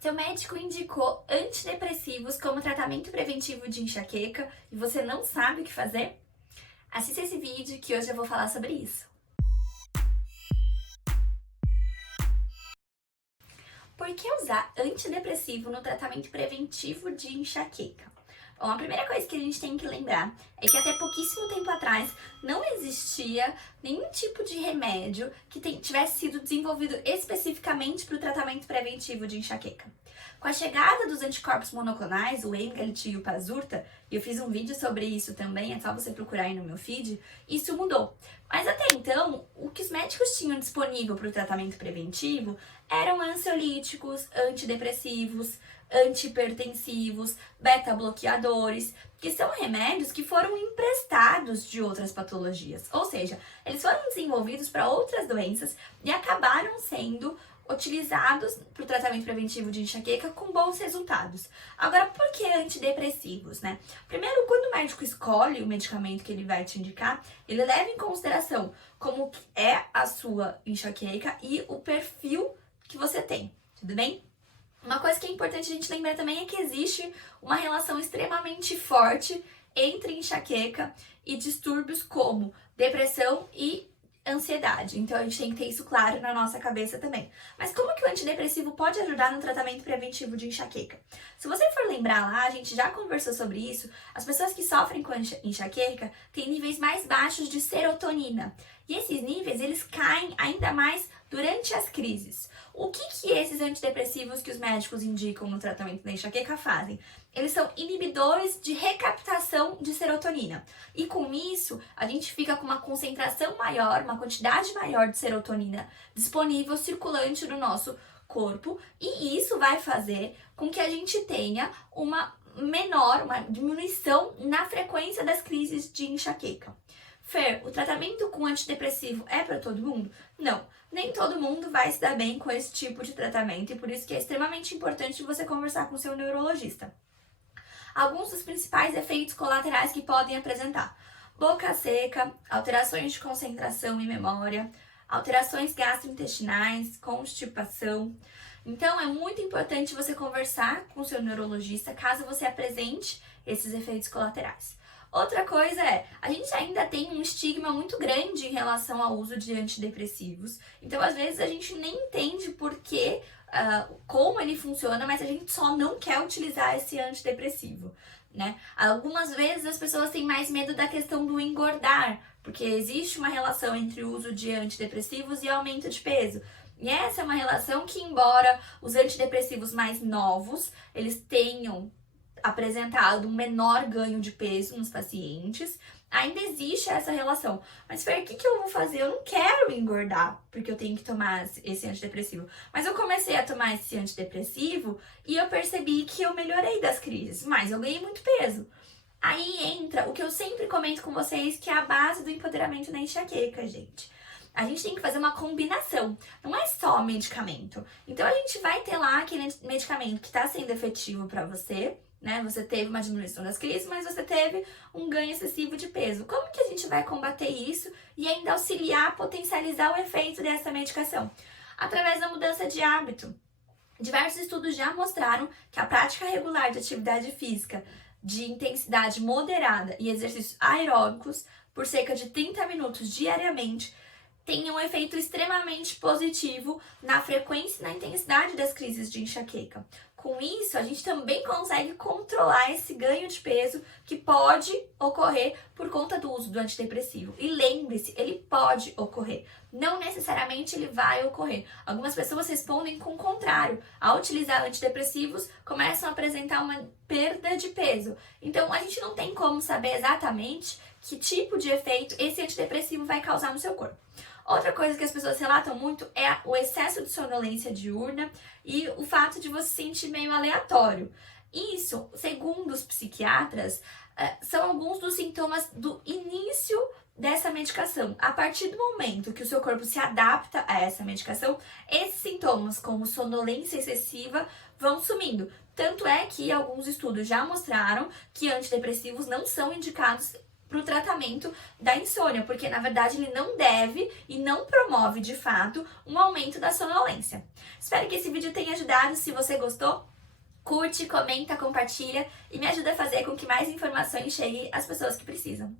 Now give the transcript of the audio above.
Seu médico indicou antidepressivos como tratamento preventivo de enxaqueca e você não sabe o que fazer? Assista esse vídeo que hoje eu vou falar sobre isso. Por que usar antidepressivo no tratamento preventivo de enxaqueca? Bom, a primeira coisa que a gente tem que lembrar é que até pouquíssimo tempo atrás não existia nenhum tipo de remédio que tivesse sido desenvolvido especificamente para o tratamento preventivo de enxaqueca. Com a chegada dos anticorpos monoclonais, o Emgality e o Pazurta, e eu fiz um vídeo sobre isso também, é só você procurar aí no meu feed, isso mudou. Mas até então, o que os médicos tinham disponível para o tratamento preventivo eram ansiolíticos, antidepressivos, antihipertensivos, beta-bloqueadores, que são remédios que foram emprestados de outras patologias. Ou seja, eles foram desenvolvidos para outras doenças e acabaram sendo utilizados para o tratamento preventivo de enxaqueca com bons resultados. Agora, por que antidepressivos, né? Primeiro, quando o médico escolhe o medicamento que ele vai te indicar, ele leva em consideração como é a sua enxaqueca e o perfil que você tem, tudo bem? Uma coisa que é importante a gente lembrar também é que existe uma relação extremamente forte entre enxaqueca e distúrbios como depressão e ansiedade. Então a gente tem que ter isso claro na nossa cabeça também. Mas como que o antidepressivo pode ajudar no tratamento preventivo de enxaqueca? Se você for lembrar lá, a gente já conversou sobre isso, as pessoas que sofrem com enxaqueca têm níveis mais baixos de serotonina. E esses níveis, eles caem ainda mais durante as crises. O que esses antidepressivos que os médicos indicam no tratamento da enxaqueca fazem? Eles são inibidores de recaptação de serotonina. E com isso, a gente fica com uma concentração maior, uma quantidade maior de serotonina disponível, circulante no nosso corpo. E isso vai fazer com que a gente tenha uma diminuição na frequência das crises de enxaqueca. Fer, o tratamento com antidepressivo é para todo mundo? Não, nem todo mundo vai se dar bem com esse tipo de tratamento e por isso que é extremamente importante você conversar com o seu neurologista. Alguns dos principais efeitos colaterais que podem apresentar: boca seca, alterações de concentração e memória, alterações gastrointestinais, constipação. Então é muito importante você conversar com o seu neurologista caso você apresente esses efeitos colaterais. Outra coisa é, a gente ainda tem um estigma muito grande em relação ao uso de antidepressivos. Então, às vezes, a gente nem entende como ele funciona, mas a gente só não quer utilizar esse antidepressivo, né? Algumas vezes as pessoas têm mais medo da questão do engordar, porque existe uma relação entre o uso de antidepressivos e aumento de peso. E essa é uma relação que, embora os antidepressivos mais novos, eles tenham apresentado um menor ganho de peso nos pacientes, ainda existe essa relação. Mas, Fer, o que eu vou fazer? Eu não quero engordar, porque eu tenho que tomar esse antidepressivo. Mas eu comecei a tomar esse antidepressivo e eu percebi que eu melhorei das crises, mas eu ganhei muito peso. Aí entra o que eu sempre comento com vocês, que é a base do empoderamento na enxaqueca, gente. A gente tem que fazer uma combinação, não é só medicamento. Então a gente vai ter lá aquele medicamento que está sendo efetivo para você, né? Você teve uma diminuição das crises, mas você teve um ganho excessivo de peso. Como que a gente vai combater isso e ainda auxiliar, potencializar o efeito dessa medicação? Através da mudança de hábito. Diversos estudos já mostraram que a prática regular de atividade física de intensidade moderada e exercícios aeróbicos por cerca de 30 minutos diariamente tem um efeito extremamente positivo na frequência e na intensidade das crises de enxaqueca. Com isso, a gente também consegue controlar esse ganho de peso que pode ocorrer por conta do uso do antidepressivo. E lembre-se, ele pode ocorrer, não necessariamente ele vai ocorrer. Algumas pessoas respondem com o contrário. Ao utilizar antidepressivos, começam a apresentar uma perda de peso. Então, a gente não tem como saber exatamente que tipo de efeito esse antidepressivo vai causar no seu corpo. Outra coisa que as pessoas relatam muito é o excesso de sonolência diurna e o fato de você se sentir meio aleatório. Isso, segundo os psiquiatras, são alguns dos sintomas do início dessa medicação. A partir do momento que o seu corpo se adapta a essa medicação, esses sintomas, como sonolência excessiva, vão sumindo. Tanto é que alguns estudos já mostraram que antidepressivos não são indicados pro tratamento da insônia, porque na verdade ele não deve e não promove de fato um aumento da sonolência. Espero que esse vídeo tenha ajudado. Se você gostou, curte, comenta, compartilha e me ajuda a fazer com que mais informações cheguem às pessoas que precisam.